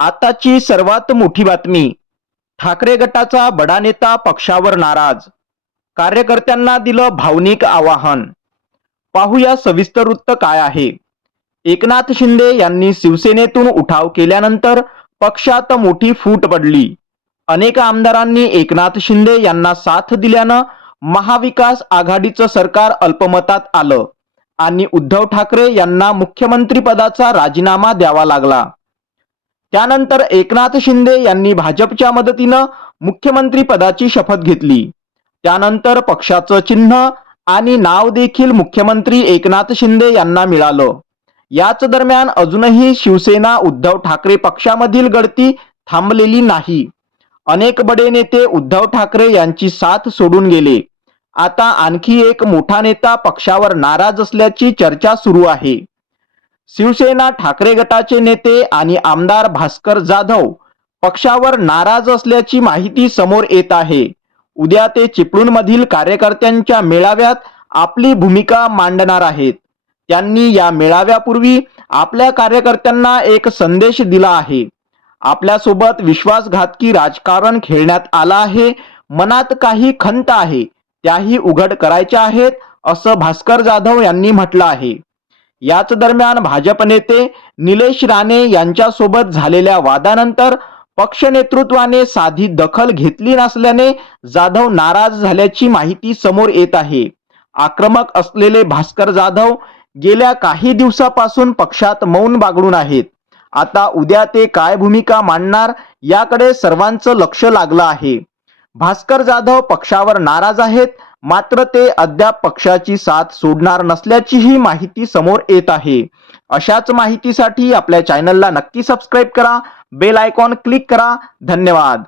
आताची सर्वात मोठी बातमी. ठाकरे गटाचा बडा नेता पक्षावर नाराज. कार्यकर्त्यांना दिलं भावनिक आवाहन. पाहूया सविस्तर वृत्त काय आहे. एकनाथ शिंदे यांनी शिवसेनेतून उठाव केल्यानंतर पक्षात मोठी फूट पडली. अनेक आमदारांनी एकनाथ शिंदे यांना साथ दिल्यानं महाविकास आघाडीचं सरकार अल्पमतात आलं आणि उद्धव ठाकरे यांना मुख्यमंत्रीपदाचा राजीनामा द्यावा लागला. त्यानंतर एकनाथ शिंदे यांनी भाजपच्या मदतीनं मुख्यमंत्री पदाची शपथ घेतली. त्यानंतर पक्षाचं चिन्ह आणि नाव देखील मुख्यमंत्री एकनाथ शिंदे यांना मिळालं. याच दरम्यान अजूनही शिवसेना उद्धव ठाकरे पक्षामधील गळती थांबलेली नाही. अनेक बडे नेते उद्धव ठाकरे यांची साथ सोडून गेले. आता आणखी एक मोठा नेता पक्षावर नाराज असल्याची चर्चा सुरू आहे. शिवसेना ठाकरे गटाचे नेते आणि आमदार भास्कर जाधव पक्षावर नाराज असल्याची माहिती समोर येत आहे. उद्या ते चिपळूणमधील कार्यकर्त्यांच्या मेळाव्यात आपली भूमिका मांडणार आहेत. त्यांनी या मेळाव्यापूर्वी आपल्या कार्यकर्त्यांना एक संदेश दिला आहे. आपल्यासोबत विश्वासघातकी राजकारण खेळण्यात आलं आहे. मनात काही खंत आहे. त्याही उघड करायच्या आहेत असं भास्कर जाधव यांनी म्हटलं आहे. याच दरम्यान भाजप नेते निलेश राणे यांच्यासोबत झालेल्या वादानंतर पक्ष नेतृत्वाने साधी दखल घेतली नसल्याने जाधव नाराज झाल्याची माहिती समोर येत आहे. आक्रमक असलेले भास्कर जाधव गेल्या काही दिवसापासून पक्षात मौन बागडून आहेत. आता उद्या ते काय भूमिका मांडणार याकडे सर्वांचं लक्ष लागलं आहे. भास्कर जाधव पक्षावर नाराज आहेत मात्र ते अद्याप पक्षाची साथ सोडणार नसल्याचीही माहिती समोर येत आहे. अशाच माहितीसाठी आपल्या चॅनलला नक्की सबस्क्राईब करा. बेल आयकॉन क्लिक करा. धन्यवाद.